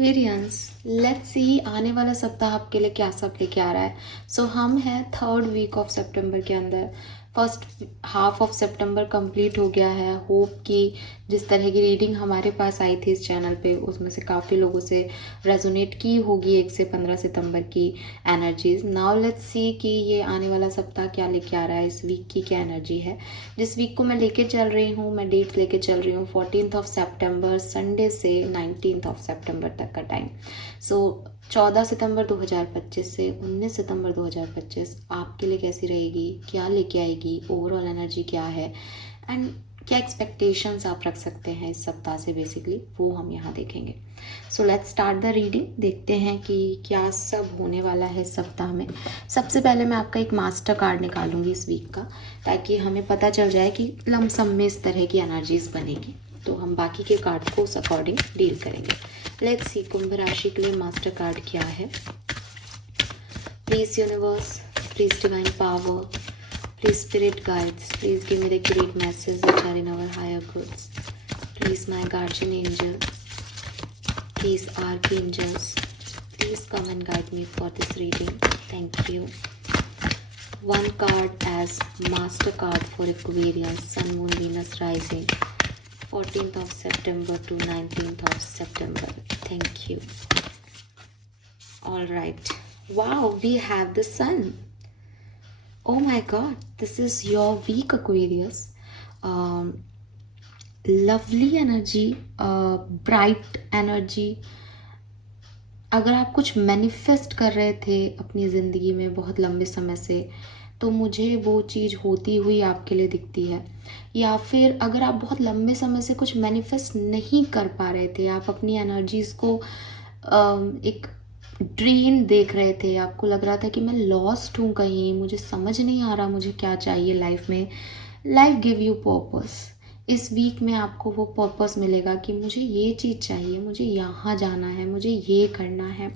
Variance, let's see आने वाला सप्ताह आपके लिए क्या सब लेके आ रहा है। हम हैं थर्ड वीक ऑफ सितंबर के अंदर। First half of September complete हो गया है। होप कि जिस तरह की रीडिंग हमारे पास आई थी इस चैनल पे उसमें से काफ़ी लोगों से रेजोनेट की होगी 1 से 15 सितंबर की एनर्जीज। नाउ लेट्स सी कि ये आने वाला सप्ताह क्या लेके आ रहा है, इस वीक की क्या एनर्जी है। जिस वीक को मैं लेके चल रही हूँ, मैं डेट्स लेके चल रही हूँ 14 संडे से 19 तक का टाइम। 14 सितंबर 2025 से 19 सितंबर 2025 आपके लिए कैसी रहेगी, क्या लेके आएगी, ओवरऑल एनर्जी क्या है एंड क्या एक्सपेक्टेशंस आप रख सकते हैं इस सप्ताह से, बेसिकली वो हम यहाँ देखेंगे। Let's start the reading. देखते हैं कि क्या सब होने वाला है इस सप्ताह में। सबसे पहले मैं आपका एक मास्टर कार्ड निकालूंगी इस वीक का, ताकि हमें पता चल जाए कि लमसम में इस तरह की एनर्जीज बनेगी, तो हम बाकी के कार्ड को उस अकॉर्डिंग डील करेंगे। लेट्स सी कुंभ राशि के लिए मास्टर कार्ड क्या है। Please universe, please divine power, please spirit guides, please give me the accurate message which are in our higher goods. Please my guardian angel, please archangels, please come and guide me for this reading. Thank you. One card as master card for Aquarius, Sun, Moon, Venus rising, 14th of September to 19th of September. Thank you. All right. Wow, we have the Sun. Oh my God, this is your week, Aquarius. Lovely energy, bright energy. अगर आप कुछ manifest कर रहे थे अपनी ज़िंदगी में बहुत लंबे समय से, तो मुझे वो चीज़ होती हुई आपके लिए दिखती है। या फिर अगर आप बहुत लंबे समय से कुछ मैनिफेस्ट नहीं कर पा रहे थे, आप अपनी एनर्जीज़ को एक ड्रेन देख रहे थे, आपको लग रहा था कि मैं लॉस्ट हूँ कहीं, मुझे समझ नहीं आ रहा मुझे क्या चाहिए लाइफ में। Life give you purpose. इस वीक में आपको वो पर्पस मिलेगा कि मुझे ये चीज़ चाहिए, मुझे यहाँ जाना है, मुझे ये करना है।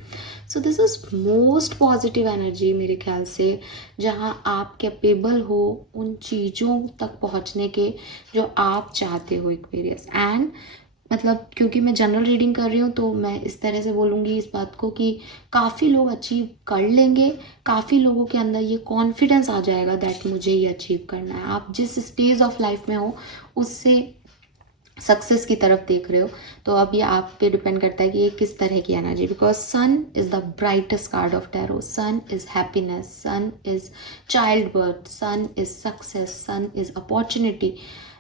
This is most positive energy मेरे ख्याल से, जहाँ आप कैपेबल हो उन चीज़ों तक पहुँचने के जो आप चाहते हो एक्वेरियस। एंड मतलब क्योंकि मैं जनरल रीडिंग कर रही हूँ तो मैं इस तरह से बोलूँगी इस बात को कि काफ़ी लोग अचीव कर लेंगे, काफ़ी लोगों के अंदर ये कॉन्फिडेंस आ जाएगा दैट मुझे ये अचीव करना है। आप जिस स्टेज ऑफ लाइफ में हो उससे सक्सेस की तरफ देख रहे हो, तो अब ये आप पे डिपेंड करता है कि ये किस तरह की energy. Because sun is the brightest card of tarot. Sun is happiness, sun is child birth, sun is success, sun is opportunity,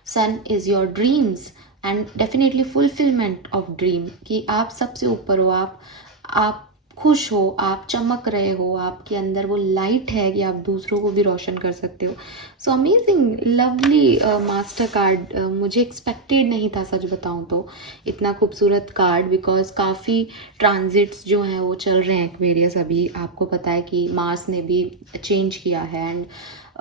sun is your dreams and definitely fulfilment of dream, कि आप सबसे ऊपर हो, आप खुश हो, आप चमक रहे हो, आपके अंदर वो लाइट है कि आप दूसरों को भी रोशन कर सकते हो। Amazing, lovely master card. मुझे एक्सपेक्टेड नहीं था सच बताऊं तो इतना खूबसूरत कार्ड, बिकॉज काफ़ी ट्रांजिट्स जो हैं वो चल रहे हैं एक्वेरियस। अभी आपको पता है कि मार्स ने भी चेंज किया है। एंड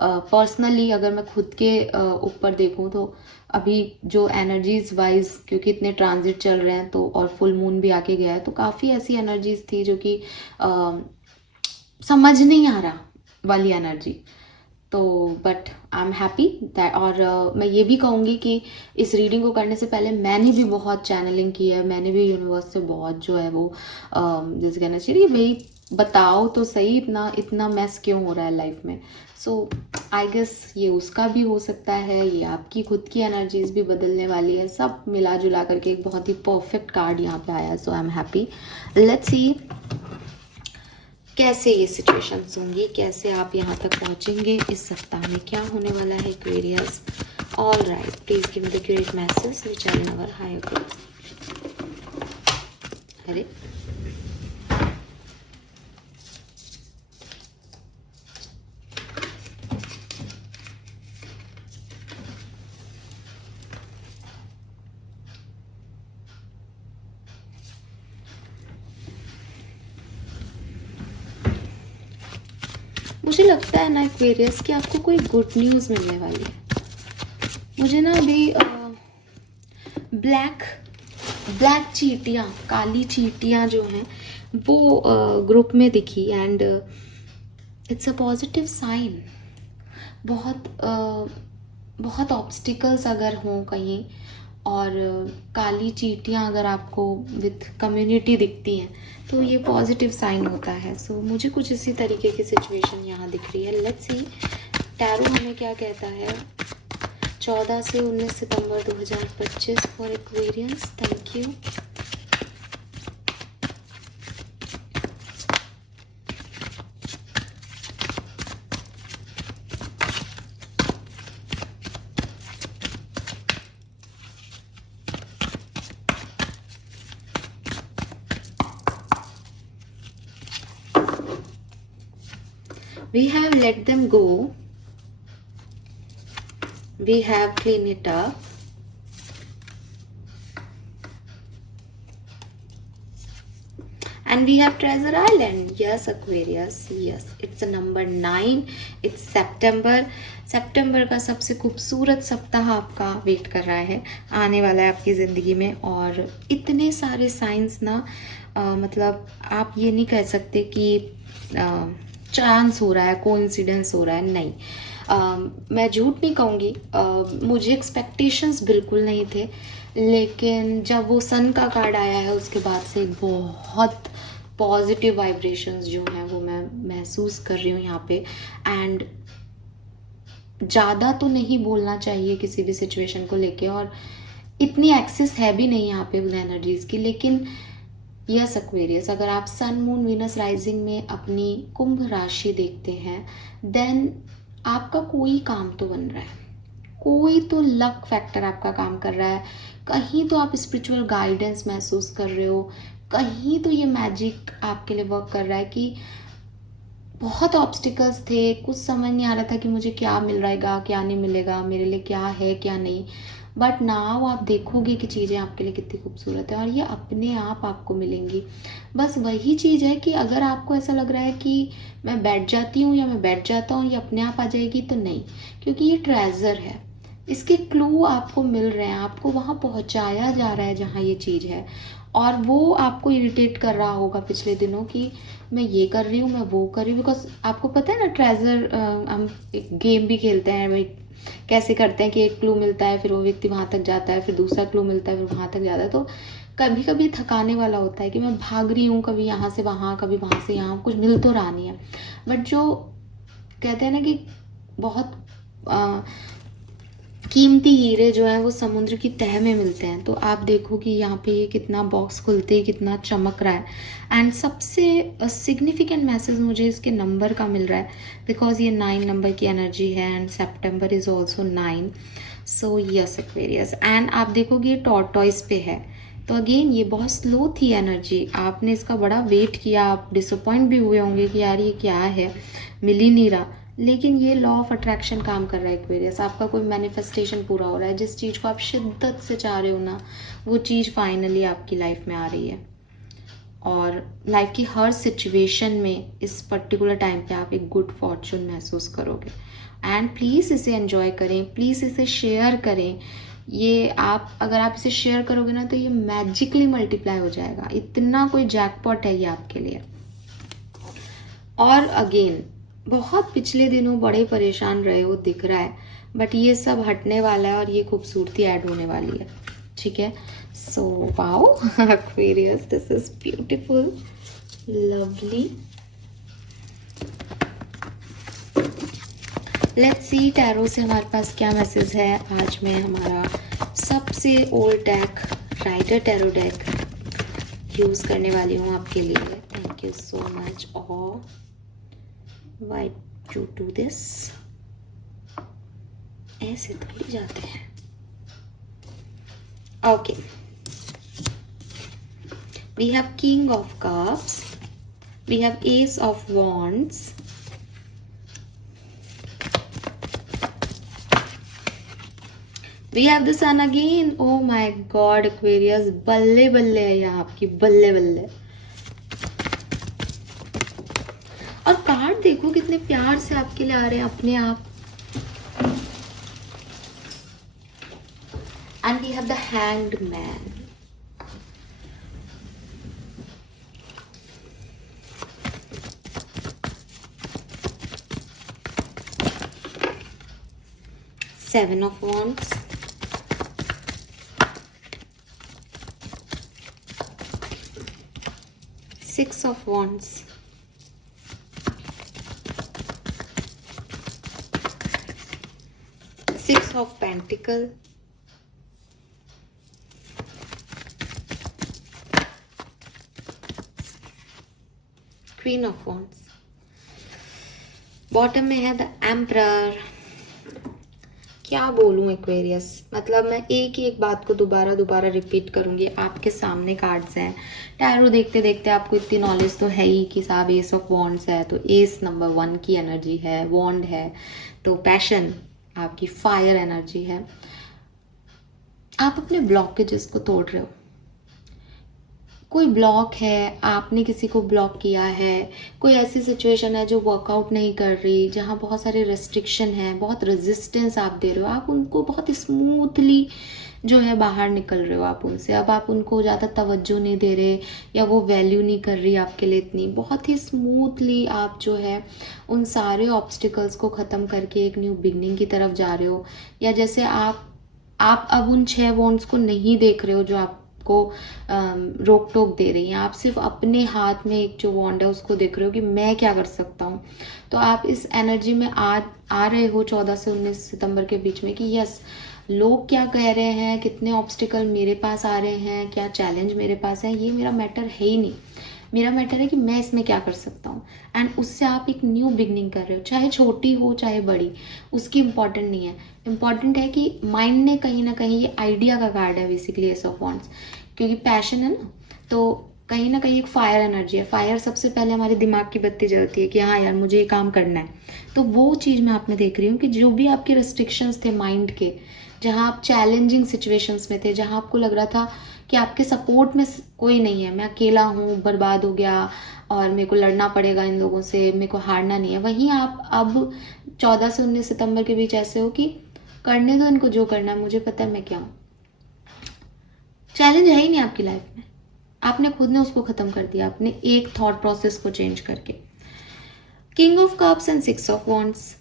पर्सनली अगर मैं खुद के ऊपर देखूं तो अभी जो एनर्जीज वाइज, क्योंकि इतने ट्रांजिट चल रहे हैं तो, और फुल मून भी आके गया है, तो काफ़ी ऐसी एनर्जीज थी जो कि समझ नहीं आ रहा वाली एनर्जी। तो but I am happy that. और मैं ये भी कहूँगी कि इस रीडिंग को करने से पहले मैंने भी बहुत चैनलिंग की है, मैंने भी यूनिवर्स से बहुत जो है वो जैसे कहना चाहिए भाई बताओ तो सही इतना इतना मैस क्यों हो रहा है लाइफ में। आई गेस ये उसका भी हो सकता है, ये आपकी खुद की एनर्जीज भी बदलने वाली है, सब मिला जुला करके एक बहुत ही परफेक्ट कार्ड यहाँ पे आया। I am happy. Let's see कैसे ये सिचुएशंस होंगी, कैसे आप यहाँ तक पहुँचेंगे इस सप्ताह में, क्या होने वाला है Aquarius. All right, please give me the accurate message which are in our higher goods. अरे मुझे लगता है ना एक्वेरियस कि आपको कोई गुड न्यूज़ मिलने वाली है। मुझे ना अभी ब्लैक चींटियाँ, काली चींटियाँ जो हैं वो ग्रुप में दिखी। And it's a positive sign. बहुत ऑब्स्टिकल्स अगर हों कहीं, और काली चींटियाँ अगर आपको विथ कम्युनिटी दिखती हैं तो ये पॉजिटिव साइन होता है। सो मुझे कुछ इसी तरीके की सिचुएशन यहाँ दिख रही है। लेट्स सी टैरो हमें क्या कहता है 14 से 19 सितंबर 2025 for Aquarians. Thank you. We have let them go. We have clean it up. And we have Treasure Island. Yes, Aquarius. Yes, it's a number 9. It's September. सितंबर का सबसे खूबसूरत सप्ताह आपका वेट कर रहा है, आने वाला है आपकी ज़िंदगी में। और इतने सारे साइंस ना मतलब आप ये नहीं कह सकते कि चांस हो रहा है, कोइंसिडेंस हो रहा है, नहीं। मैं झूठ नहीं कहूँगी, मुझे एक्सपेक्टेशंस बिल्कुल नहीं थे, लेकिन जब वो सन का कार्ड आया है उसके बाद से बहुत पॉजिटिव वाइब्रेशंस जो हैं वो मैं महसूस कर रही हूँ यहाँ पे। एंड ज़्यादा तो नहीं बोलना चाहिए किसी भी सिचुएशन को लेके, और इतनी एक्सेस है भी नहीं यहाँ पे उन एनर्जीज़ की। लेकिन यस एक्वेरियस, अगर आप सन मून वीनस राइजिंग में अपनी कुंभ राशि देखते हैं, देन आपका कोई काम तो बन रहा है, कोई तो लक फैक्टर आपका काम कर रहा है, कहीं तो आप स्पिरिचुअल गाइडेंस महसूस कर रहे हो, कहीं तो ये मैजिक आपके लिए वर्क कर रहा है कि बहुत ऑब्स्टिकल्स थे, कुछ समझ नहीं आ रहा था कि मुझे क्या मिल रहेगा क्या नहीं मिलेगा, मेरे लिए क्या है क्या नहीं। बट नाउ आप देखोगे कि चीज़ें आपके लिए कितनी खूबसूरत है और ये अपने आप आपको मिलेंगी। बस वही चीज़ है कि अगर आपको ऐसा लग रहा है कि मैं बैठ जाती हूँ या मैं बैठ जाता हूँ, ये अपने आप आ जाएगी, तो नहीं, क्योंकि ये ट्रेजर है, इसके क्लू आपको मिल रहे हैं, आपको वहाँ पहुँचाया जा रहा है जहाँ ये चीज़ है। और वो आपको इरिटेट कर रहा होगा पिछले दिनों कि मैं ये कर रही हूँ, मैं वो कर रही हूँ, बिकॉज आपको पता है ना ट्रेजर, हम एक गेम भी खेलते हैं भाई, कैसे करते हैं कि एक क्लू मिलता है, फिर वो व्यक्ति वहाँ तक जाता है, फिर दूसरा क्लू मिलता है, फिर वहाँ तक जाता है। तो कभी कभी थकाने वाला होता है कि मैं भाग रही हूँ, कभी यहाँ से वहाँ, कभी वहाँ से यहाँ, कुछ मिल तो रहा नहीं है। बट जो कहते हैं ना कि बहुत कीमती हीरे जो हैं वो समुद्र की तह में मिलते हैं, तो आप देखो कि यहाँ पे ये कितना बॉक्स खुलते ही कितना चमक रहा है। एंड सबसे सिग्निफिकेंट मैसेज मुझे इसके नंबर का मिल रहा है, बिकॉज ये 9 नंबर की एनर्जी है and September is also 9। So yes Aquarius, and आप देखोगे ये टॉर्टॉइस पे है, तो अगेन ये बहुत स्लो थी एनर्जी, आपने इसका बड़ा वेट किया, आप डिसअपॉइंट भी हुए होंगे कि यार ये क्या है, मिल ही नहीं रहा। लेकिन ये लॉ ऑफ अट्रैक्शन काम कर रहा है एक्वेरियस, आपका कोई मैनिफेस्टेशन पूरा हो रहा है, जिस चीज़ को आप शिद्दत से चाह रहे हो ना, वो चीज़ फाइनली आपकी लाइफ में आ रही है। और लाइफ की हर सिचुएशन में इस पर्टिकुलर टाइम पे आप एक गुड फॉर्चून महसूस करोगे। एंड प्लीज़ इसे एंजॉय करें, प्लीज़ इसे शेयर करें। ये आप अगर आप इसे शेयर करोगे ना तो ये मैजिकली मल्टीप्लाई हो जाएगा, इतना कोई जैकपॉट है ये आपके लिए। और अगेन बहुत पिछले दिनों बड़े परेशान रहे हो दिख रहा है, बट ये सब हटने वाला है और ये खूबसूरती ऐड होने वाली है, ठीक है। So wow Aquarius, this is beautiful, lovely. Let's see tarot से हमारे पास क्या मैसेज है। आज मैं हमारा सबसे old deck Rider tarot deck use करने वाली हूँ आपके लिए। Thank you so much. और why you do this? ऐसे थोड़ी जाते हैं। Okay, we have King of Cups, we have Ace of Wands, we have the Sun again. Oh my God Aquarius, बल्ले बल्ले है यहाँ आपकी, बल्ले बल्ले। और कार्ड देखो कितने प्यार से आपके लिए आ रहे हैं अपने आप। And we have the hanged man. Seven of Wands, 6 of Wands, Six of Pentacle, Queen of Wands, bottom में है द एम्परर। क्या बोलूं एक्वेरियस, मतलब मैं एक ही एक बात को दोबारा रिपीट करूंगी। आपके सामने कार्ड्स हैं, टैरो देखते देखते आपको इतनी नॉलेज तो है ही कि साहब एस ऑफ वॉन्ड्स है तो एस नंबर 1 की एनर्जी है, वॉन्ड है तो पैशन, आपकी फायर एनर्जी है। आप अपने ब्लॉकेजेस को तोड़ रहे हो। कोई ब्लॉक है, आपने किसी को ब्लॉक किया है, कोई ऐसी सिचुएशन है जो वर्कआउट नहीं कर रही, जहाँ बहुत सारे रेस्ट्रिक्शन है, बहुत रेजिस्टेंस आप दे रहे हो, आप उनको बहुत स्मूथली जो है बाहर निकल रहे हो आप उनसे। अब आप उनको ज़्यादा तवज्जो नहीं दे रहे या वो वैल्यू नहीं कर रही आपके लिए इतनी, बहुत ही स्मूथली आप जो है उन सारे ऑब्स्टिकल्स को ख़त्म करके एक न्यू बिगनिंग की तरफ जा रहे हो। या जैसे आप अब उन 6 वॉन्ड्स को नहीं देख रहे हो जो आपको रोक टोक दे रही हैं, आप सिर्फ अपने हाथ में एक जो वॉन्ड है उसको देख रहे हो कि मैं क्या कर सकता हूँ। तो आप इस एनर्जी में आ रहे हो 14 से 19 सितंबर के बीच में कि यस, लोग क्या कह रहे हैं, कितने ऑब्स्टिकल मेरे पास आ रहे हैं, क्या चैलेंज मेरे पास है, ये मेरा मैटर है ही नहीं। मेरा मैटर है कि मैं इसमें क्या कर सकता हूँ। एंड उससे आप एक न्यू बिगनिंग कर रहे हो, चाहे छोटी हो चाहे बड़ी, उसकी इम्पॉर्टेंट नहीं है। इम्पॉर्टेंट है कि माइंड ने कहीं ना कहीं, ये आइडिया का कार्ड है बेसिकली एस ऑफ वॉन्ड्स, क्योंकि पैशन है ना, तो कहीं ना कहीं एक फायर एनर्जी है। फायर सबसे पहले हमारे दिमाग की बत्ती जलती है कि हाँ यार मुझे ये काम करना है। तो वो चीज़ मैं आपने देख रही हूँ कि जो भी आपके रेस्ट्रिक्शंस थे माइंड के, जहाँ आप चैलेंजिंग सिचुएशंस में थे, जहाँ आपको लग रहा था कि आपके सपोर्ट में कोई नहीं है, मैं अकेला हूँ, बर्बाद हो गया और मेरे को लड़ना पड़ेगा इन लोगों से, मेरे को हारना नहीं है, वहीं आप अब 14 से 19 सितंबर के बीच ऐसे हो कि करने दो इनको जो करना है, मुझे पता है मैं क्या हूँ। चैलेंज है ही नहीं आपकी लाइफ में, आपने खुद ने उसको खत्म कर दिया अपने एक थॉट प्रोसेस को चेंज करके। King of cups and 6 of wands,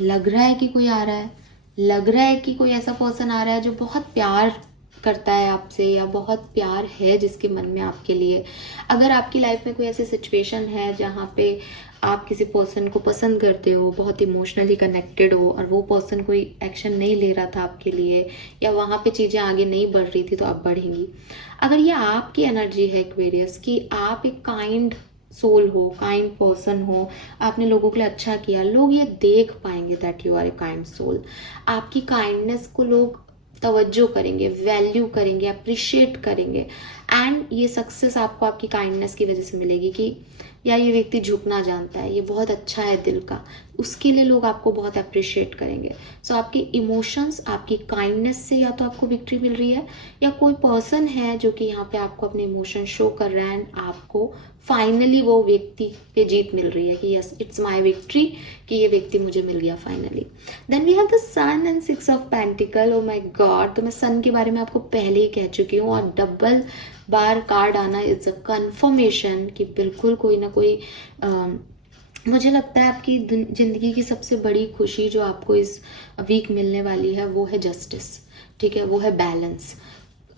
लग रहा है कि कोई आ रहा है, लग रहा है कि कोई ऐसा पर्सन आ रहा है जो बहुत प्यार करता है आपसे या बहुत प्यार है जिसके मन में आपके लिए। अगर आपकी लाइफ में कोई ऐसी सिचुएशन है जहाँ पे आप किसी पर्सन को पसंद करते हो, बहुत इमोशनली कनेक्टेड हो और वो पर्सन कोई एक्शन नहीं ले रहा था आपके लिए या वहाँ पे चीज़ें आगे नहीं बढ़ रही थी, तो अब बढ़ेंगी। अगर ये आपकी एनर्जी है एक्वेरियस कि आप एक काइंड सोल हो, काइंड पर्सन हो, आपने लोगों के लिए अच्छा किया, लोग ये देख पाएंगे that you are a kind soul. आपकी काइंडनेस को लोग तवज्जो करेंगे, वैल्यू करेंगे, अप्रिशिएट करेंगे। एंड ये सक्सेस आपको आपकी काइंडनेस की वजह से मिलेगी कि यार ये व्यक्ति झुकना जानता है, ये बहुत अच्छा है दिल का, उसके लिए लोग आपको बहुत अप्रिशिएट करेंगे। सो आपके इमोशंस, आपकी काइंडनेस से या तो आपको विक्ट्री मिल रही है या कोई पर्सन है जो कि यहाँ पे आपको अपने इमोशन शो कर रहा है एंड आपको फाइनली वो व्यक्ति पे जीत मिल रही है कि यस इट्स माय विक्ट्री, कि ये व्यक्ति मुझे मिल गया finally. Then we have the sun and 6 of pentacle. Oh my god, तो मैं सन के बारे में आपको पहले ही कह चुकी हूँ और डबल बार कार्ड आना इज अ कन्फर्मेशन कि बिल्कुल कोई ना कोई मुझे लगता है आपकी जिंदगी की सबसे बड़ी खुशी जो आपको इस वीक मिलने वाली है वो है जस्टिस, ठीक है, वो है बैलेंस।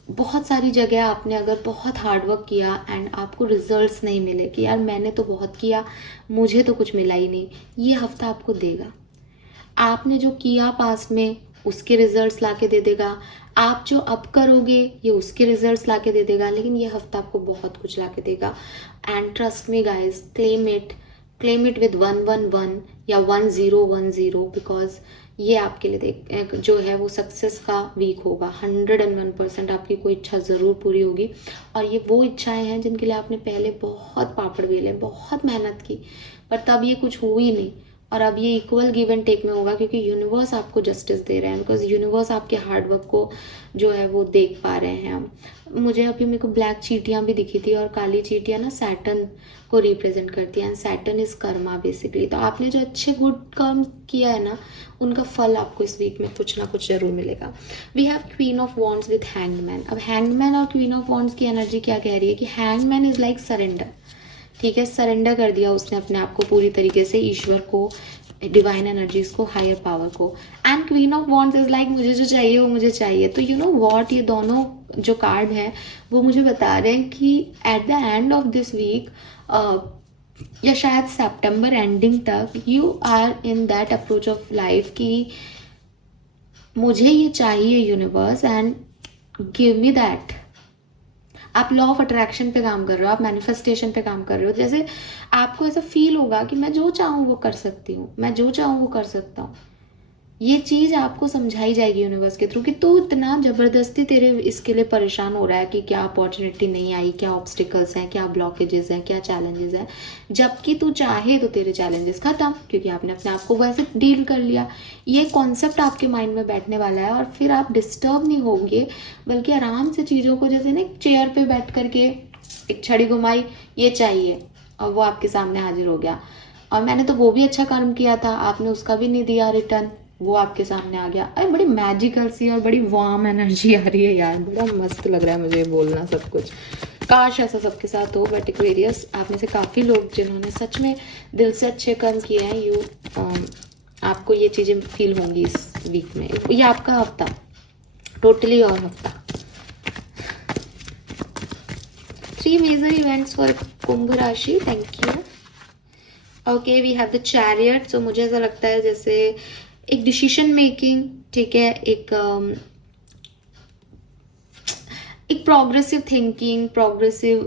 बहुत सारी जगह आपने अगर बहुत हार्डवर्क किया एंड आपको रिजल्ट्स नहीं मिले कि यार मैंने तो बहुत किया मुझे तो कुछ मिला ही नहीं, ये हफ्ता आपको देगा। आपने जो किया पास्ट में उसके रिजल्ट्स लाके दे देगा, आप जो अब करोगे ये उसके रिजल्ट्स लाके दे देगा, लेकिन ये हफ्ता आपको बहुत कुछ लाके देगा। And trust me guys, claim it with 111 या 1010 बिकॉज ये आपके लिए जो है वो सक्सेस का वीक होगा। 101% आपकी कोई इच्छा ज़रूर पूरी होगी और ये वो इच्छाएं हैं जिनके लिए आपने पहले बहुत पापड़ बेले, बहुत मेहनत की, पर तब ये कुछ हुई ही नहीं। और अब ये इक्वल गिव एंड टेक में होगा क्योंकि यूनिवर्स आपको जस्टिस दे रहे हैं, बिकॉज यूनिवर्स आपके हार्डवर्क को जो है वो देख पा रहे हैं। मुझे अभी मेरे को ब्लैक चींटियाँ भी दिखी थी और काली चींटियाँ ना सैटर्न को रिप्रेजेंट करती हैं and Saturn is Karma basically. तो आपने जो अच्छे गुड कर्म किया है ना उनका फल आपको इस वीक में कुछ ना कुछ जरूर मिलेगा। We have queen of wands with hangman. अब हैंगमैन और क्वीन ऑफ वॉन्ड्स की एनर्जी क्या कह रही है कि हैंगमैन इज लाइक सरेंडर, ठीक है, सरेंडर कर दिया उसने अपने आप को पूरी तरीके से ईश्वर को, डिवाइन एनर्जीज को, हायर पावर को। And queen of wands is like मुझे जो चाहिए वो मुझे चाहिए। तो यू नो व्हाट, ये दोनों जो कार्ड है वो मुझे बता रहे हैं कि at the end of this week या शायद सितंबर एंडिंग तक you are in that approach of life कि मुझे ये चाहिए universe and give me that. आप लॉ ऑफ अट्रैक्शन पे काम कर रहे हो, आप मैनिफेस्टेशन पे काम कर रहे हो। जैसे आपको ऐसा फील होगा कि मैं जो चाहूँ वो कर सकती हूँ, मैं जो चाहूँ वो कर सकता हूँ। ये चीज़ आपको समझाई जाएगी यूनिवर्स के थ्रू कि तू इतना ज़बरदस्ती तेरे इसके लिए परेशान हो रहा है कि क्या अपॉर्चुनिटी नहीं आई, क्या ऑब्स्टिकल्स हैं, क्या ब्लॉकेजेस हैं, क्या चैलेंजेस हैं। जबकि तू चाहे तो तेरे चैलेंजेस खत्म, क्योंकि आपने अपने आप को वैसे डील कर लिया। ये कॉन्सेप्ट आपके माइंड में बैठने वाला है और फिर आप डिस्टर्ब नहीं होंगे, बल्कि आराम से चीज़ों को, जैसे ना एक चेयर पर बैठ करके एक छड़ी घुमाई, ये चाहिए, और वो आपके सामने हाजिर हो गया। और मैंने तो वो भी अच्छा कर्म किया था, आपने उसका भी नहीं दिया रिटर्न, वो आपके सामने आ गया। अरे बड़ी मैजिकल सी और बड़ी वार्म एनर्जी आ रही है यार, बड़ा मस्त लग रहा है मुझे बोलना सब कुछ। काश ऐसा सबके साथ हो। बट एक्वेरियस, आप में से काफ़ी लोग जिन्होंने सच में दिल से अच्छे कर्म किए हैं, आपको ये चीज़ें फील होंगी इस वीक में। ये आपका हफ्ता टोटली और हफ्ता। 3 मेजर इवेंट्स फॉर कुंभ राशि, thank you. Okay, we have the chariot. So मुझे ऐसा लगता है जैसे एक डिसीजन मेकिंग, ठीक है, एक प्रोग्रेसिव थिंकिंग, प्रोग्रेसिव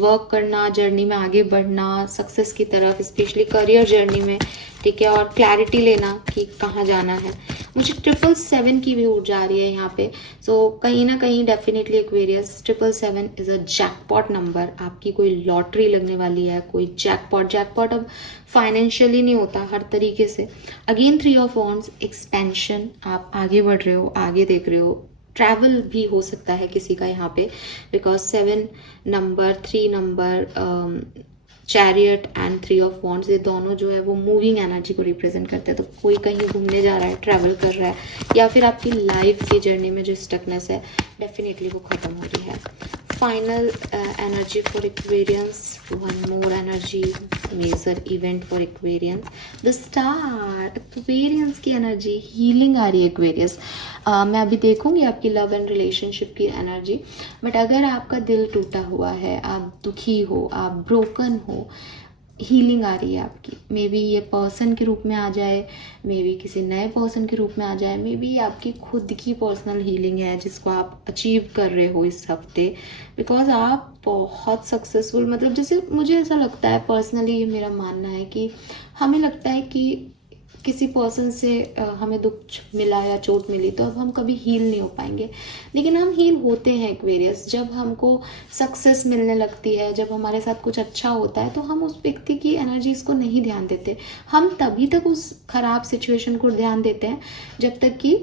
वर्क करना, जर्नी में आगे बढ़ना सक्सेस की तरफ, स्पेशली करियर जर्नी में, ठीक है, और क्लैरिटी लेना कि कहाँ जाना है। मुझे 777 की भी ऊर्जा आ रही है यहाँ पे। सो कहीं ना कहीं definitely Aquarius 777 is a jackpot number. आपकी कोई लॉटरी लगने वाली है, कोई जैकपॉट अब फाइनेंशियली नहीं होता, हर तरीके से। अगेन 3 ऑफ वॉन्ड्स, एक्सपेंशन, आप आगे बढ़ रहे हो, आगे देख रहे हो। ट्रैवल भी हो सकता है किसी का यहाँ पे, because 7 number, 3 number, chariot and 3 of wands, ये दोनों जो है वो मूविंग एनर्जी को रिप्रेजेंट करते हैं। तो कोई कहीं घूमने जा रहा है, ट्रैवल कर रहा है, या फिर आपकी लाइफ की जर्नी में जो स्टकनेस है डेफिनेटली वो खत्म हो रही है। Final energy for Aquarians, one more energy, major event for Aquarians, the star. Aquarians की एनर्जी हीलिंग आ रही है एक्वेरियस। मैं अभी देखूंगी आपकी लव एंड रिलेशनशिप की एनर्जी, बट अगर आपका दिल टूटा हुआ है, आप दुखी हो, आप ब्रोकन हो, हीलिंग आ रही है आपकी। मे बी ये पर्सन के रूप में आ जाए, मे बी किसी नए पर्सन के रूप में आ जाए, मे बी आपकी खुद की पर्सनल हीलिंग है जिसको आप अचीव कर रहे हो इस हफ्ते, बिकॉज आप बहुत सक्सेसफुल, मतलब जैसे मुझे ऐसा लगता है पर्सनली, ये मेरा मानना है कि हमें लगता है कि किसी पर्सन से हमें दुख मिला या चोट मिली तो अब हम कभी हील नहीं हो पाएंगे, लेकिन हम हील होते हैं एक्वेरियस। जब हमको सक्सेस मिलने लगती है, जब हमारे साथ कुछ अच्छा होता है, तो हम उस व्यक्ति की एनर्जीज को नहीं ध्यान देते। हम तभी तक उस खराब सिचुएशन को ध्यान देते हैं जब तक कि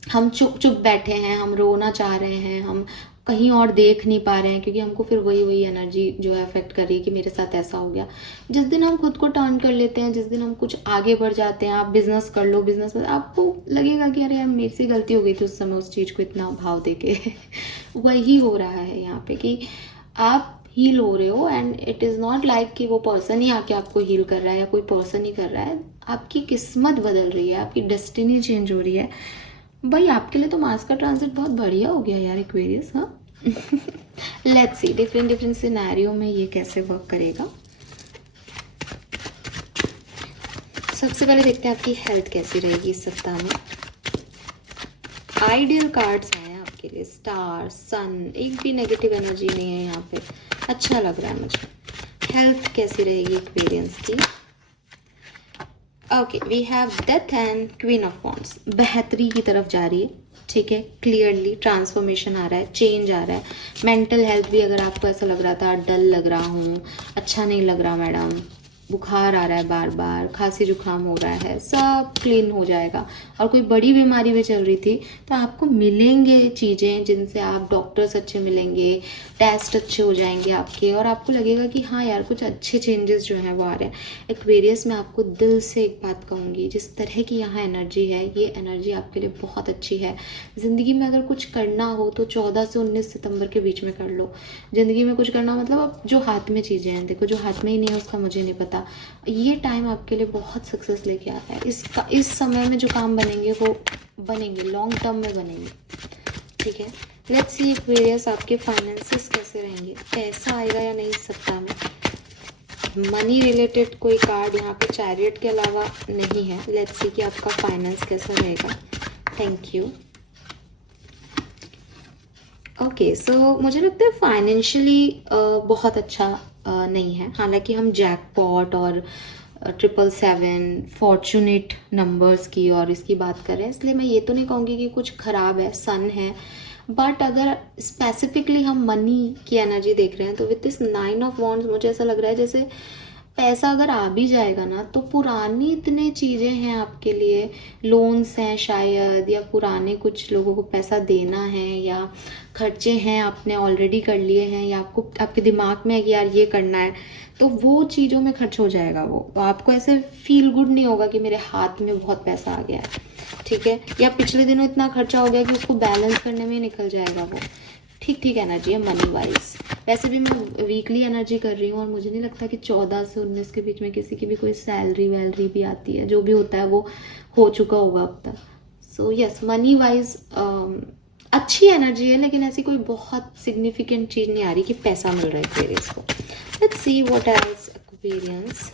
हम चुप चुप बैठे हैं, हम रोना चाह रहे हैं, हम कहीं और देख नहीं पा रहे हैं, क्योंकि हमको फिर वही एनर्जी जो है अफेक्ट कर रही है कि मेरे साथ ऐसा हो गया। जिस दिन हम खुद को टर्न कर लेते हैं, जिस दिन हम कुछ आगे बढ़ जाते हैं, आप बिजनेस कर लो, बिजनेस में आपको लगेगा कि अरे यार मेरे से गलती हो गई थी उस समय उस चीज़ को इतना भाव दे के वही हो रहा है यहाँ पे कि आप हील हो रहे हो, and it is not like कि वो पर्सन ही आके आपको हील कर रहा है या कोई पर्सन ही कर रहा है। आपकी किस्मत बदल रही है, आपकी डेस्टिनी चेंज हो रही है। भाई आपके लिए तो मार्स का ट्रांजिट बहुत बढ़िया हो गया यार एक्वेरियस। हाँ, लेट्स सी डिफरेंट सिनेरियो में ये कैसे वर्क करेगा। सबसे पहले देखते हैं आपकी हेल्थ कैसी रहेगी इस सप्ताह में। आइडियल कार्ड्स आए हैं आपके लिए, स्टार, सन, एक भी नेगेटिव एनर्जी नहीं है यहाँ पे, अच्छा लग रहा है मुझे। हेल्थ कैसी रहेगी एक्वेरियंस की। Okay, we have death and queen of wands, बेहतरी की तरफ जा रही है, ठीक है, क्लियरली ट्रांसफॉर्मेशन आ रहा है, चेंज आ रहा है। मेंटल हेल्थ भी, अगर आपको ऐसा लग रहा था डल लग रहा हूँ, अच्छा नहीं लग रहा मैडम, बुखार आ रहा है बार बार, खांसी जुकाम हो रहा है, सब क्लीन हो जाएगा। और कोई बड़ी बीमारी भी चल रही थी तो आपको मिलेंगे चीज़ें जिनसे आप, डॉक्टर्स अच्छे मिलेंगे, टेस्ट अच्छे हो जाएंगे आपके, और आपको लगेगा कि हाँ यार कुछ अच्छे चेंजेस जो हैं वो आ रहे हैं। एक्वेरियस में आपको दिल से एक बात कहूँगी, जिस तरह की यहाँ एनर्जी है, ये एनर्जी आपके लिए बहुत अच्छी है। ज़िंदगी में अगर कुछ करना हो तो 14 से 19 सितंबर के बीच में कर लो। ज़िंदगी में कुछ करना मतलब अब जो हाथ में चीज़ें हैं, देखो जो हाथ में ही नहीं है उसका मुझे नहीं पता, ये टाइम आपके लिए बहुत सक्सेस लेके आता है। इस समय में जो काम बनेंगे वो बनेंगे, लॉन्ग टर्म में बनेंगे, ठीक है। लेट्स सी एक्वेरियस आपके फाइनेंसेस कैसे रहेंगे, पैसा आएगा या नहीं इस सप्ताह में। मनी रिलेटेड कोई कार्ड यहाँ पे चैरियट के अलावा नहीं है। लेट्स सी कि आपका फाइनेंस कैसा रहेगा। Thank you. ओके सो मुझे लगता है फाइनेंशियली बहुत अच्छा नहीं है। हालांकि हम जैकपॉट और 777 फॉर्चुनेट नंबर्स की और इसकी बात करें, इसलिए मैं ये तो नहीं कहूँगी कि कुछ ख़राब है, सन है। बट अगर स्पेसिफिकली हम मनी की एनर्जी देख रहे हैं तो विद दिस 9 ऑफ वॉन्ड्स मुझे ऐसा लग रहा है जैसे पैसा अगर आ भी जाएगा ना तो पुरानी इतने चीज़ें हैं आपके लिए, लोन्स हैं शायद, या पुराने कुछ लोगों को पैसा देना है, या खर्चे हैं आपने ऑलरेडी कर लिए हैं, या आपको आपके दिमाग में है कि यार ये करना है, तो वो चीज़ों में खर्च हो जाएगा। वो तो आपको ऐसे फील गुड नहीं होगा कि मेरे हाथ में बहुत पैसा आ गया है, ठीक है। या पिछले दिनों इतना खर्चा हो गया कि उसको बैलेंस करने में निकल जाएगा वो। ठीक ठीक एनर्जी है मनी वाइज। वैसे भी मैं वीकली एनर्जी कर रही हूँ और मुझे नहीं लगता कि 14 से 19 के बीच में किसी की भी कोई सैलरी वैलरी भी आती है। जो भी होता है वो हो चुका होगा अब तक। सो यस, मनी वाइज अच्छी एनर्जी है, लेकिन ऐसी कोई बहुत सिग्निफिकेंट चीज़ नहीं आ रही कि पैसा मिल रहा है एक्वेरियस को। Let's see what else Aquarians.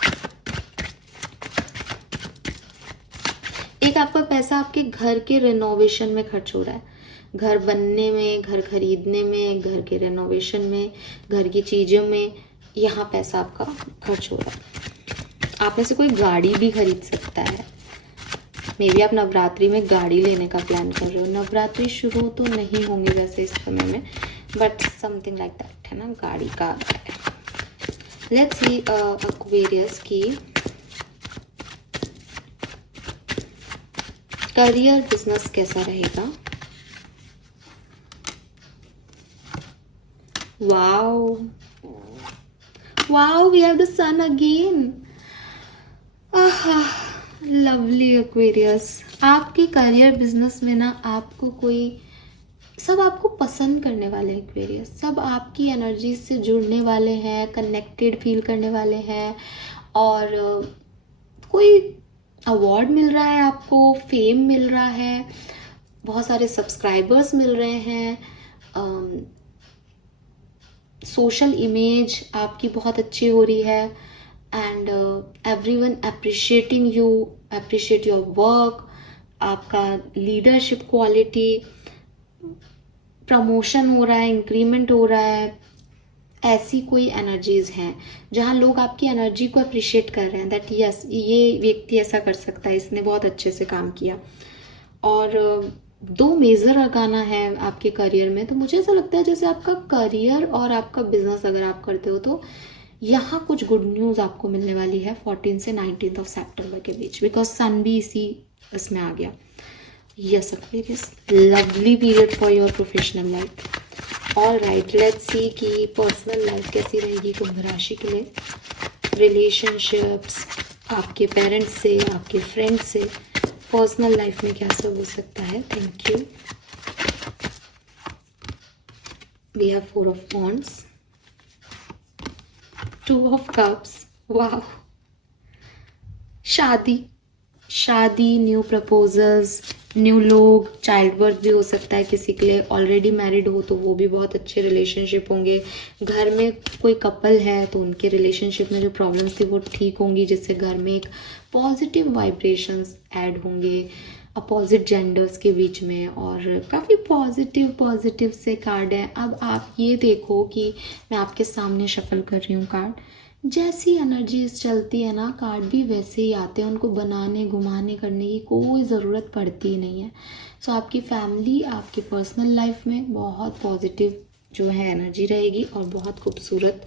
एक आपका पैसा आपके घर के रेनोवेशन में खर्च हो रहा है, घर बनने में, घर खरीदने में, घर के रेनोवेशन में, घर की चीज़ों में, यहाँ पैसा आपका खर्च हो रहा है। आप में से कोई गाड़ी भी खरीद सकता है। मे बी आप नवरात्रि में गाड़ी लेने का प्लान कर रहे हो। नवरात्रि शुरू तो नहीं होंगे वैसे इस समय में, बट समथिंग लाइक दैट है ना, गाड़ी का। लेट्स सी एक्वेरियस की करियर बिजनेस कैसा रहेगा। Wow. Wow, we have the sun again. Lovely Aquarius. आपके करियर बिजनेस में ना आपको कोई, सब आपको पसंद करने वाले हैं एक्वेरियस, सब आपकी एनर्जी से जुड़ने वाले हैं, कनेक्टेड फील करने वाले हैं। और कोई अवार्ड मिल रहा है आपको, फेम मिल रहा है, बहुत सारे सब्सक्राइबर्स मिल रहे हैं, सोशल इमेज आपकी बहुत अच्छी हो रही है, and everyone appreciating you, appreciate your work, आपका लीडरशिप क्वालिटी, प्रमोशन हो रहा है, इंक्रीमेंट हो रहा है। ऐसी कोई एनर्जीज हैं जहाँ लोग आपकी एनर्जी को अप्रिशिएट कर रहे हैं, दैट यस ये व्यक्ति ऐसा कर सकता है, इसने बहुत अच्छे से काम किया। और 2 मेजर लगाना है आपके करियर में, तो मुझे ऐसा लगता है जैसे आपका करियर और आपका बिजनेस अगर आप करते हो तो यहाँ कुछ गुड न्यूज़ आपको मिलने वाली है 14 से 19 ऑफ सितंबर के बीच, बिकॉज सन भी इसी इसमें आ गया। Yes Aquarius, lovely period for your professional life. All right, let's see कि पर्सनल लाइफ कैसी रहेगी कुंभ राशि के लिए। रिलेशनशिप्स, आपके पेरेंट्स से, आपके फ्रेंड्स से, पर्सनल लाइफ में क्या सब हो सकता है। Thank you. We have 4 of wands, 2 of cups. वाह, शादी, न्यू प्रपोजल्स, न्यू लोग, चाइल्ड बर्थ भी हो सकता है किसी के लिए। ऑलरेडी मैरिड हो तो वो भी बहुत अच्छे रिलेशनशिप होंगे। घर में कोई कपल है तो उनके रिलेशनशिप में जो प्रॉब्लम्स थी वो ठीक होंगी, जिससे घर में एक पॉजिटिव वाइब्रेशंस ऐड होंगे अपोजिट जेंडर्स के बीच में। और काफ़ी पॉजिटिव से कार्ड है। अब आप ये देखो कि मैं आपके सामने शफल कर रही हूँ कार्ड, जैसी एनर्जीज चलती है ना कार्ड भी वैसे ही आते हैं, उनको बनाने घुमाने करने की कोई ज़रूरत पड़ती ही नहीं है। सो आपकी फैमिली, आपकी पर्सनल लाइफ में बहुत पॉजिटिव जो है एनर्जी रहेगी और बहुत खूबसूरत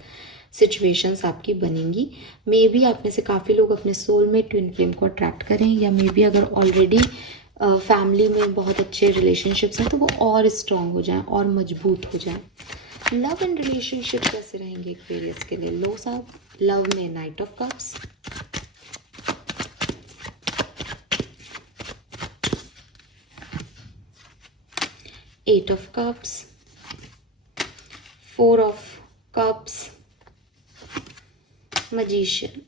सिचुएशंस आपकी बनेंगी। मे बी आप में से काफ़ी लोग अपने सोल में ट्विन फ्लेम को अट्रैक्ट करें, या मे बी अगर ऑलरेडी फैमिली में बहुत अच्छे रिलेशनशिप्स हैं तो वो और स्ट्रॉन्ग हो जाएं और मजबूत हो जाएं। लव एंड रिलेशनशिप कैसे रहेंगे एक्वेरियस के लिए। लो साहब, लव में knight of cups, eight of cups, 4 of cups, magician,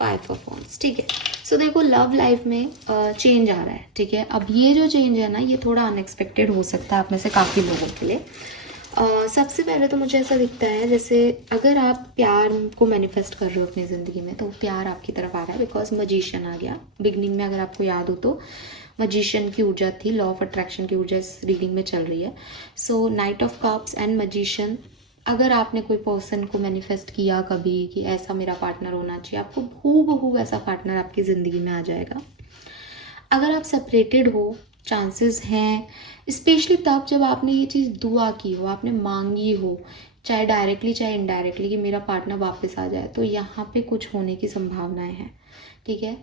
5 of wands. ठीक है, सो देखो लव लाइफ में चेंज आ रहा है, ठीक है। अब ये जो चेंज है ना, ये थोड़ा अनएक्सपेक्टेड हो सकता है आप में से काफ़ी लोगों के लिए। सबसे पहले तो मुझे ऐसा दिखता है जैसे अगर आप प्यार को मैनिफेस्ट कर रहे हो अपनी ज़िंदगी में, तो प्यार आपकी तरफ आ रहा है, बिकॉज मजिशियन आ गया। बिगनिंग में अगर आपको याद हो तो मजिशियन की ऊर्जा थी, लॉ ऑफ अट्रैक्शन की ऊर्जा इस रीडिंग में चल रही है। So knight of cups and magician, अगर आपने कोई पर्सन को मैनिफेस्ट किया कभी कि ऐसा मेरा पार्टनर होना चाहिए, आपको हूबहू वैसा पार्टनर आपकी ज़िंदगी में आ जाएगा। अगर आप सेपरेटेड हो, चांसेस हैं, स्पेशली तब जब आपने ये चीज़ दुआ की हो, आपने मांगी हो, चाहे डायरेक्टली चाहे इनडायरेक्टली, कि मेरा पार्टनर वापस आ जाए, तो यहाँ पे कुछ होने की संभावनाएं हैं, ठीक है।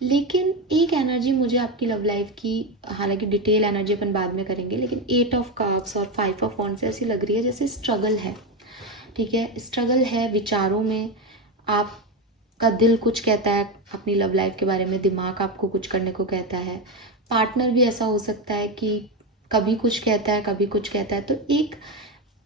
लेकिन एक एनर्जी मुझे आपकी लव लाइफ की, हालांकि डिटेल एनर्जी अपन बाद में करेंगे, लेकिन 8 ऑफ कप्स और 5 ऑफ वॉन्ड्स ऐसी लग रही है जैसे स्ट्रगल है, ठीक है। स्ट्रगल है विचारों में, आपका दिल कुछ कहता है अपनी लव लाइफ के बारे में, दिमाग आपको कुछ करने को कहता है, पार्टनर भी ऐसा हो सकता है कि कभी कुछ कहता है कभी कुछ कहता है। तो एक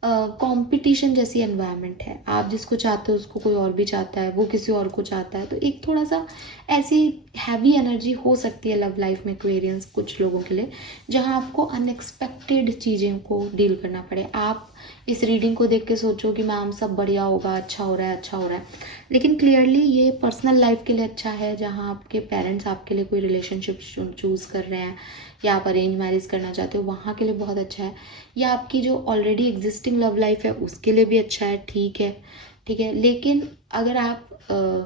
कंपटीशन जैसी एनवायरनमेंट है, आप जिसको चाहते हो उसको कोई और भी चाहता है, वो किसी और को चाहता है, तो एक थोड़ा सा ऐसी हैवी एनर्जी हो सकती है लव लाइफ में एक्वेरियंस कुछ लोगों के लिए, जहां आपको अनएक्सपेक्टेड चीज़ों को डील करना पड़े। आप इस रीडिंग को देख के सोचो कि मैम सब बढ़िया होगा, अच्छा हो रहा है, अच्छा हो रहा है, लेकिन क्लियरली ये पर्सनल लाइफ के लिए अच्छा है, जहाँ आपके पेरेंट्स आपके लिए कोई रिलेशनशिप चूज़ कर रहे हैं, या आप अरेंज मैरिज करना चाहते हो वहाँ के लिए बहुत अच्छा है, या आपकी जो ऑलरेडी एग्जिस्टिंग लव लाइफ है उसके लिए भी अच्छा है, ठीक है, ठीक है। लेकिन अगर आप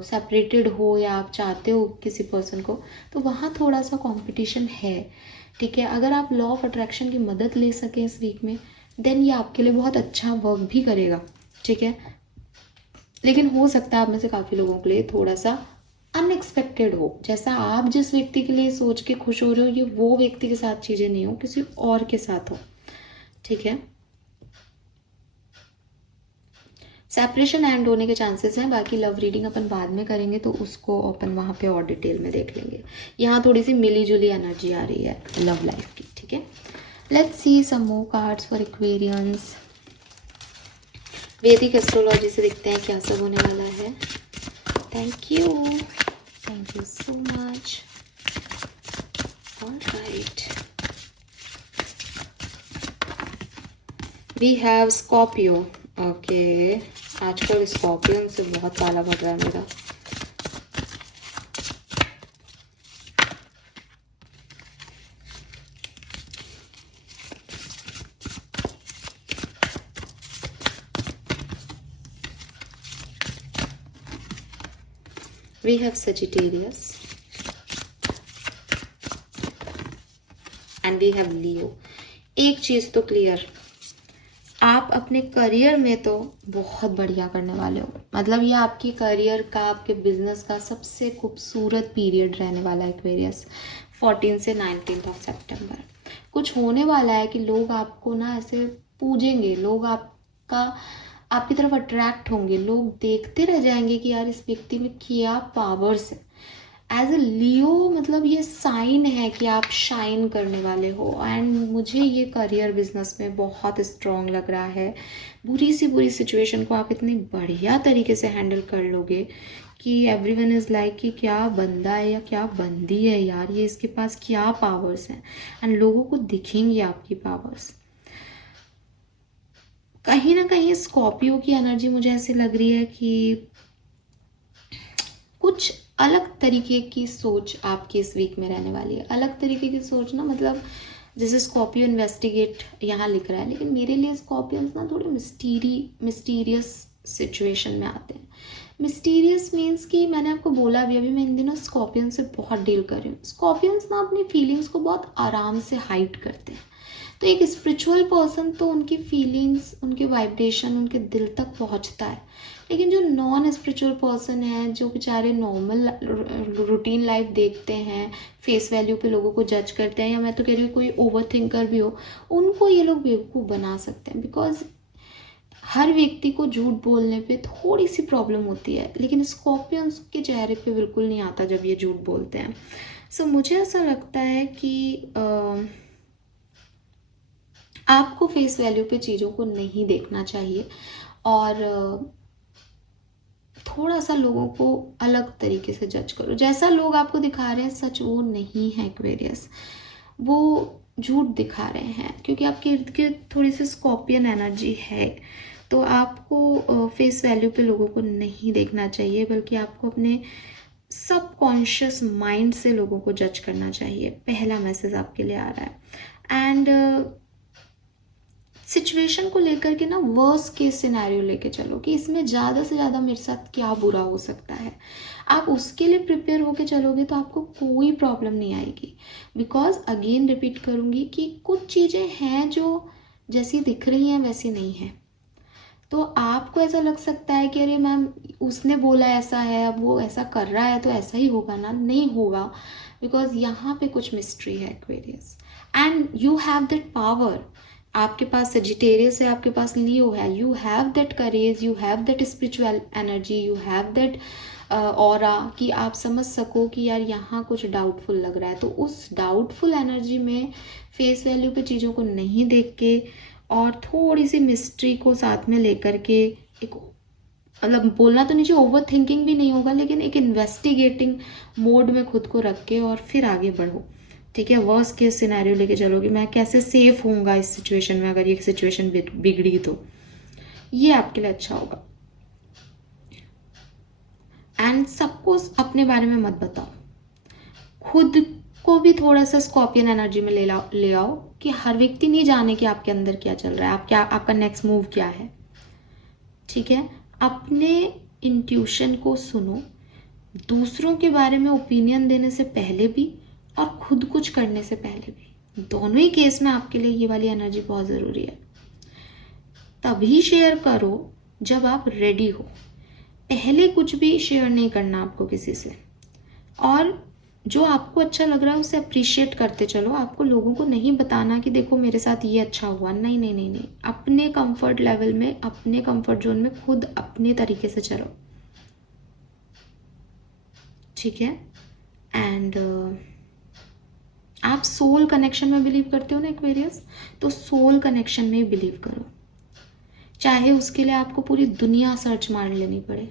सेपरेटेड हो या आप चाहते हो किसी पर्सन को, तो वहाँ थोड़ा सा कंपटीशन है, ठीक है। अगर आप लॉ ऑफ अट्रैक्शन की मदद ले सकें इस वीक में, देन ये आपके लिए बहुत अच्छा वर्क भी करेगा, ठीक है। लेकिन हो सकता है आप में से काफ़ी लोगों के लिए थोड़ा सा अनएक्सपेक्टेड हो, जैसा आप जिस व्यक्ति के लिए सोच के खुश हो रहे हो, ये वो व्यक्ति के साथ चीज़ें नहीं हो, किसी और के साथ हो, ठीक है। सेपरेशन एंड होने के चांसेस हैं, बाकी लव रीडिंग अपन बाद में करेंगे तो उसको अपन वहाँ पे और डिटेल में देख लेंगे। यहाँ थोड़ी सी मिली जुली एनर्जी आ रही है लव लाइफ की, ठीक है। Let's see some more cards for Aquarians. वैदिक एस्ट्रोलॉजी से देखते हैं क्या सब होने वाला है। Thank you so much. All right, we have Scorpio. Okay, आजकल स्कॉर्पियन से बहुत पाला पड़ रहा है मेरा। We have Sagittarius and we have Leo। एक चीज तो क्लियर, आप अपने करियर में तो बहुत बढ़िया करने वाले हो, मतलब ये आपकी करियर का, आपके बिजनेस का सबसे खूबसूरत पीरियड रहने वाला है एक्वेरियस। 14 से 19 ऑफ सितंबर कुछ होने वाला है कि लोग आपको ना ऐसे पूजेंगे, लोग आपकी तरफ अट्रैक्ट होंगे, लोग देखते रह जाएंगे कि यार इस व्यक्ति में क्या पावर्स है। एज अ लियो मतलब ये साइन है कि आप शाइन करने वाले हो, एंड मुझे ये करियर बिजनेस में बहुत स्ट्रॉन्ग लग रहा है। बुरी सी बुरी सिचुएशन को आप इतनी बढ़िया तरीके से हैंडल कर लोगे कि एवरीवन इज़ लाइक कि क्या बंदा है या क्या बंदी है यार, ये इसके पास क्या पावर्स हैं, एंड लोगों को दिखेंगी आपकी पावर्स। कहीं ना कहीं स्कॉर्पियो की एनर्जी मुझे ऐसी लग रही है कि कुछ अलग तरीके की सोच आपकी इस वीक में रहने वाली है। अलग तरीके की सोच ना, मतलब जैसे स्कॉर्पियो इन्वेस्टिगेट यहाँ लिख रहा है, लेकिन मेरे लिए स्कॉर्पियंस ना थोड़े मिस्टीरियस सिचुएशन में आते हैं। मिस्टीरियस मीन्स कि मैंने आपको बोला अभी मैं इन दिनों स्कॉर्पियन से बहुत डील कर रही हूँ। स्कॉर्पियंस ना अपनी फीलिंग्स को बहुत आराम से हाइड करते हैं, तो एक स्पिरिचुअल पर्सन तो उनकी फीलिंग्स, उनके वाइब्रेशन उनके दिल तक पहुंचता है, लेकिन जो नॉन स्पिरिचुअल पर्सन है, जो बेचारे नॉर्मल रूटीन लाइफ देखते हैं, फेस वैल्यू पे लोगों को जज करते हैं, या मैं तो कह रही हूँ कोई ओवर थिंकर भी हो, उनको ये लोग बेवकूफ़ बना सकते हैं। बिकॉज हर व्यक्ति को झूठ बोलने पे थोड़ी सी प्रॉब्लम होती है, लेकिन स्कॉर्पियंस के चेहरे पे बिल्कुल नहीं आता जब ये झूठ बोलते हैं। सो मुझे ऐसा लगता है कि आपको फेस वैल्यू पे चीज़ों को नहीं देखना चाहिए, और थोड़ा सा लोगों को अलग तरीके से जज करो। जैसा लोग आपको दिखा रहे हैं सच वो नहीं है एक्वेरियस, वो झूठ दिखा रहे हैं, क्योंकि आपके इर्द गिर्द थोड़ी सी स्कॉर्पियन एनर्जी है। तो आपको फेस वैल्यू पे लोगों को नहीं देखना चाहिए, बल्कि आपको अपने सबकॉन्शियस माइंड से लोगों को जज करना चाहिए। पहला मैसेज आपके लिए आ रहा है। एंड सिचुएशन को लेकर के ना वर्स्ट केस सिनेरियो लेके चलो कि इसमें ज़्यादा से ज़्यादा मेरे साथ क्या बुरा हो सकता है। आप उसके लिए प्रिपेयर होके चलोगे तो आपको कोई प्रॉब्लम नहीं आएगी। बिकॉज अगेन रिपीट करूँगी कि कुछ चीज़ें हैं जो जैसी दिख रही हैं वैसी नहीं है। तो आपको ऐसा लग सकता है कि अरे मैम उसने बोला ऐसा है, अब वो ऐसा कर रहा है तो ऐसा ही होगा ना। नहीं होगा, बिकॉज यहाँ पे कुछ मिस्ट्री है Aquarius. And you have that power. आपके पास सजिटेरियस है, आपके पास लियो है। You have that courage, you have that spiritual energy, you have that aura कि आप समझ सको कि यार यहाँ कुछ डाउटफुल लग रहा है। तो उस डाउटफुल एनर्जी में फेस वैल्यू पे चीज़ों को नहीं देख के और थोड़ी सी मिस्ट्री को साथ में लेकर के एक, मतलब बोलना तो नीचे ओवर थिंकिंग भी नहीं होगा, लेकिन एक इन्वेस्टिगेटिंग मोड में खुद को रख के और फिर आगे बढ़ो। ठीक है, वर्स्ट केस सिनेरियो लेके चलोगे, मैं कैसे सेफ होऊंगा इस सिचुएशन में अगर ये सिचुएशन बिगड़ी तो ये आपके लिए अच्छा होगा। एंड सबको अपने बारे में मत बताओ, खुद को भी थोड़ा सा स्कॉर्पियन एनर्जी में ले आओ कि हर व्यक्ति नहीं जाने कि आपके अंदर क्या चल रहा है, आपका नेक्स्ट मूव क्या है। ठीक है, अपने इंट्यूशन को सुनो, दूसरों के बारे में ओपिनियन देने से पहले भी और खुद कुछ करने से पहले भी। दोनों ही केस में आपके लिए ये वाली एनर्जी बहुत ज़रूरी है। तभी शेयर करो जब आप रेडी हो, पहले कुछ भी शेयर नहीं करना आपको किसी से। और जो आपको अच्छा लग रहा है उसे अप्रिशिएट करते चलो। आपको लोगों को नहीं बताना कि देखो मेरे साथ ये अच्छा हुआ, नहीं नहीं नहीं नहीं। अपने कंफर्ट लेवल में, अपने कंफर्ट जोन में खुद अपने तरीके से चलो। ठीक है, एंड आप सोल कनेक्शन में बिलीव करते हो ना एक्वेरियस, तो सोल कनेक्शन में बिलीव करो, चाहे उसके लिए आपको पूरी दुनिया सर्च मार लेनी पड़े।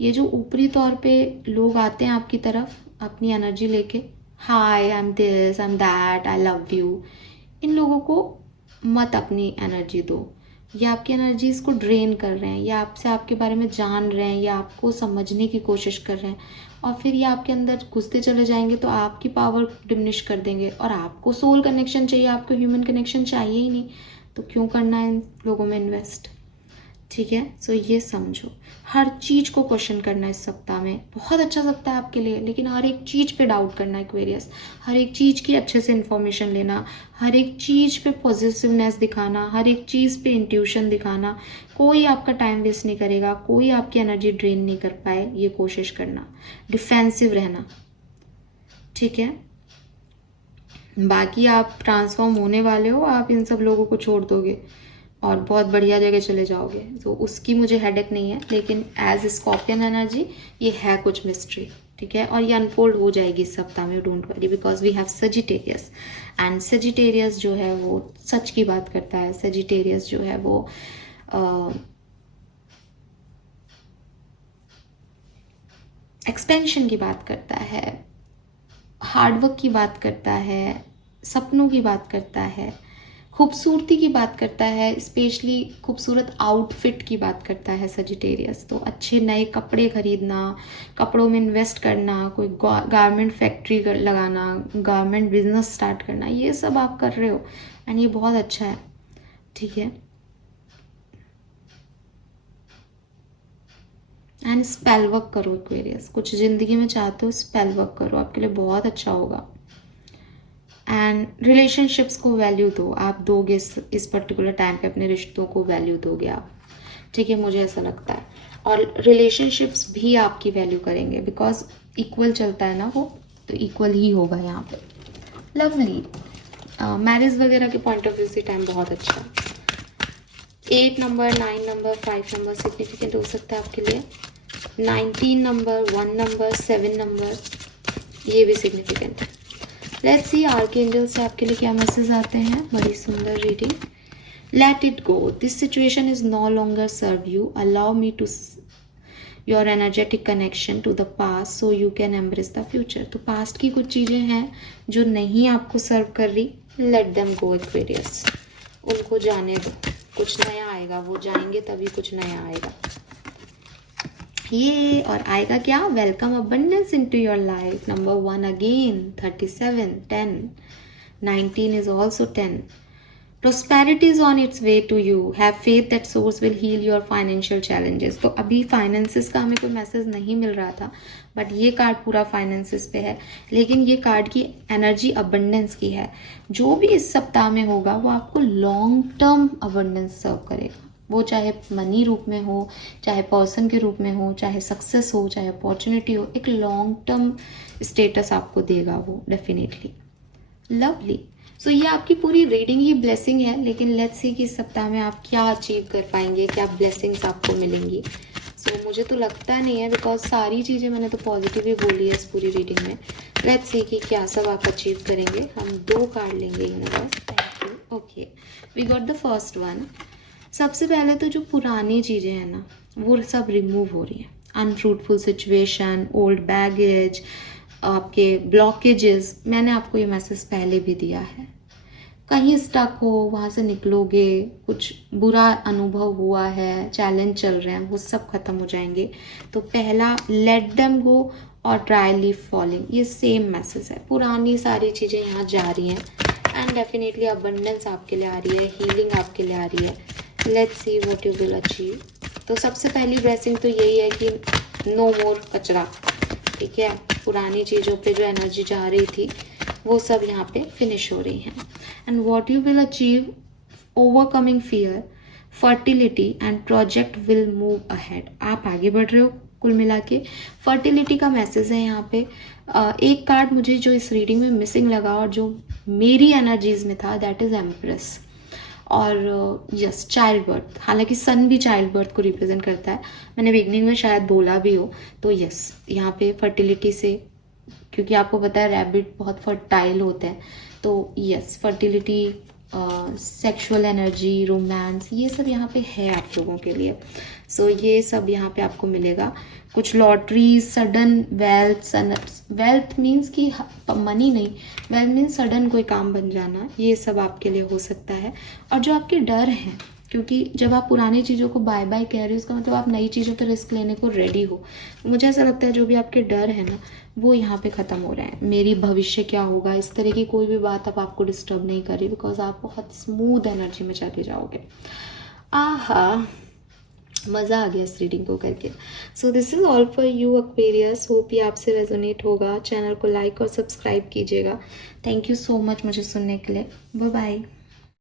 ये जो ऊपरी तौर पे लोग आते हैं आपकी तरफ अपनी एनर्जी लेके, hi I am this, I am that, I love you, इन लोगों को मत अपनी एनर्जी दो। ये आपकी एनर्जीज को ड्रेन कर रहे हैं, या आपसे आपके बारे में जान रहे हैं, या आपको समझने की कोशिश कर रहे हैं, और फिर ये आपके अंदर घुसते चले जाएंगे तो आपकी पावर डिमिनिश कर देंगे। और आपको सोल कनेक्शन चाहिए, आपको ह्यूमन कनेक्शन चाहिए ही नहीं, तो क्यों करना है इन लोगों में इन्वेस्ट। ठीक है, सो ये समझो, हर चीज़ को क्वेश्चन करना इस सप्ताह में बहुत अच्छा सप्ताह है आपके लिए, लेकिन हर एक चीज़ पे डाउट करना एक्वेरियस, हर एक चीज़ की अच्छे से इन्फॉर्मेशन लेना, हर एक चीज़ पे पॉजिटिवनेस दिखाना, हर एक चीज़ पे इंट्यूशन दिखाना। कोई आपका टाइम वेस्ट नहीं करेगा, कोई आपकी एनर्जी ड्रेन नहीं कर पाए, ये कोशिश करना, डिफेंसिव रहना। ठीक है, बाकी आप ट्रांसफॉर्म होने वाले हो, आप इन सब लोगों को छोड़ दोगे और बहुत बढ़िया जगह चले जाओगे, तो उसकी मुझे हेडेक नहीं है। लेकिन एज स्कॉर्पियन एनर्जी ये है कुछ मिस्ट्री। ठीक है, और ये अनफोल्ड हो जाएगी इस सप्ताह में, don't worry, because we have Sagittarius, and Sagittarius जो है वो सच की बात करता है। सजिटेरियस जो है वो एक्सपेंशन की बात करता है, हार्डवर्क की बात करता है, सपनों की बात करता है, खूबसूरती की बात करता है, स्पेशली खूबसूरत आउटफिट की बात करता है सजिटेरियस। तो अच्छे नए कपड़े खरीदना, कपड़ों में इन्वेस्ट करना, कोई गारमेंट फैक्ट्री लगाना, गारमेंट बिजनेस स्टार्ट करना, ये सब आप कर रहे हो एंड ये बहुत अच्छा है। ठीक है, एंड स्पेल वर्क करो एक्वेरियस, कुछ ज़िंदगी में चाहते हो स्पेल वर्क करो, आपके लिए बहुत अच्छा होगा। एंड रिलेशनशिप्स को वैल्यू दो, आप दोगे इस पर्टिकुलर टाइम पे अपने रिश्तों को वैल्यू दोगे आप। ठीक है, मुझे ऐसा लगता है, और रिलेशनशिप्स भी आपकी वैल्यू करेंगे, बिकॉज इक्वल चलता है ना वो, तो इक्वल ही होगा यहाँ पे। लवली, मैरिज वगैरह के पॉइंट ऑफ व्यू से टाइम बहुत अच्छा है। 8 नंबर, 9 नंबर, 5 नंबर सिग्निफिकेंट हो सकता है आपके लिए। 19 नंबर, 1 नंबर, 7 नंबर, ये भी सिग्निफिकेंट है। लेट्स सी आर्कएंजल से आपके लिए क्या मैसेज आते हैं। बड़ी सुंदर reading. Let it go, this situation is no longer serve you, allow me to your energetic connection to the past so you can embrace the future. तो पास्ट की कुछ चीज़ें हैं जो नहीं आपको सर्व कर रही, लेट देम गो एक्वेरियस, उनको जाने दो, कुछ नया आएगा, वो जाएंगे तभी कुछ नया आएगा। ये और आएगा क्या? Welcome abundance into your life. Number 1 again, 37, 10, 19 is also 10. Prosperity is on its way to you. Have faith that source will heal your financial challenges. तो अभी फाइनेंसिस का हमें कोई मैसेज नहीं मिल रहा था, बट ये कार्ड पूरा फाइनेंसिस पे है, लेकिन ये कार्ड की एनर्जी अबंडेंस की है। जो भी इस सप्ताह में होगा वो आपको लॉन्ग टर्म अबंडेंस सर्व करेगा, वो चाहे मनी रूप में हो, चाहे पर्सन के रूप में हो, चाहे सक्सेस हो, चाहे अपॉर्चुनिटी हो, एक लॉन्ग टर्म स्टेटस आपको देगा वो डेफिनेटली। लवली। सो ये आपकी पूरी रीडिंग ही ब्लेसिंग है, लेकिन लेट्स सी कि इस सप्ताह में आप क्या अचीव कर पाएंगे, क्या ब्लेसिंग्स आपको मिलेंगी। सो मुझे तो लगता नहीं है, बिकॉज सारी चीज़ें मैंने तो पॉजिटिव ही बोली है इस पूरी रीडिंग में। लेट्स सी कि क्या सब आप अचीव करेंगे। हम 2 कार्ड लेंगे universe. Thank you. Okay, we got the first one. सबसे पहले तो जो पुरानी चीज़ें हैं ना, वो सब रिमूव हो रही हैं। अनफ्रूटफुल सिचुएशन, ओल्ड बैगेज, आपके ब्लॉकेजेस, मैंने आपको ये मैसेज पहले भी दिया है। कहीं स्टक हो, वहाँ से निकलोगे, कुछ बुरा अनुभव हुआ है, चैलेंज चल रहे हैं, वो सब खत्म हो जाएंगे। तो पहला, लेट देम गो और ट्राई लीफ फॉलिंग, ये सेम मैसेज है। पुरानी सारी चीज़ें यहाँ जा रही हैं एंड डेफिनेटली अबंडेंस आपके लिए आ रही है, हीलिंग आपके लिए आ रही है। Let's see what you will achieve. तो सबसे पहली ब्लेसिंग तो यही है कि नो मोर कचरा, ठीक है। पुरानी चीज़ों पे जो एनर्जी जा रही थी वो सब यहाँ पे फिनिश हो रही हैं। And what you will achieve, overcoming fear, fertility and project will move ahead. आप आगे बढ़ रहे हो कुल मिला के। फर्टिलिटी का मैसेज है यहाँ पे। एक कार्ड मुझे जो इस रीडिंग में मिसिंग लगा और जो मेरी एनर्जीज में था, दैट इज एम्प्रेस। और यस, चाइल्ड बर्थ, हालांकि सन भी चाइल्ड बर्थ को रिप्रेजेंट करता है, मैंने बिगनिंग में शायद बोला भी हो। तो यस, यहाँ पे फर्टिलिटी से, क्योंकि आपको पता है रैबिट बहुत फर्टाइल होते हैं, तो yes, fertility, sexual energy, romance, ये सब यहाँ पे है आप लोगों के लिए। सो ये सब यहाँ पे आपको मिलेगा। कुछ lottery, sudden wealth, wealth means कि मनी नहीं, वेल्थ मीन्स सडन कोई काम बन जाना, ये सब आपके लिए हो सकता है। और जो आपके डर हैं, क्योंकि जब आप पुरानी चीज़ों को बाय बाय कह रहे हो, उसका मतलब आप नई चीज़ों पर रिस्क लेने को रेडी हो। मुझे ऐसा लगता है जो भी आपके डर है ना, वो यहाँ पे ख़त्म हो रहे हैं। मेरी भविष्य क्या होगा, इस तरह की कोई भी बात अब आपको डिस्टर्ब नहीं कर रही, बिकॉज आप बहुत स्मूथ एनर्जी में चले जाओगे। आहा, मज़ा आ गया इस रीडिंग को करके। So this is all for you Aquarius. Hope ये आपसे रेजोनेट होगा। चैनल को लाइक और सब्सक्राइब कीजिएगा। थैंक यू सो मच मुझे सुनने के लिए। Bye bye.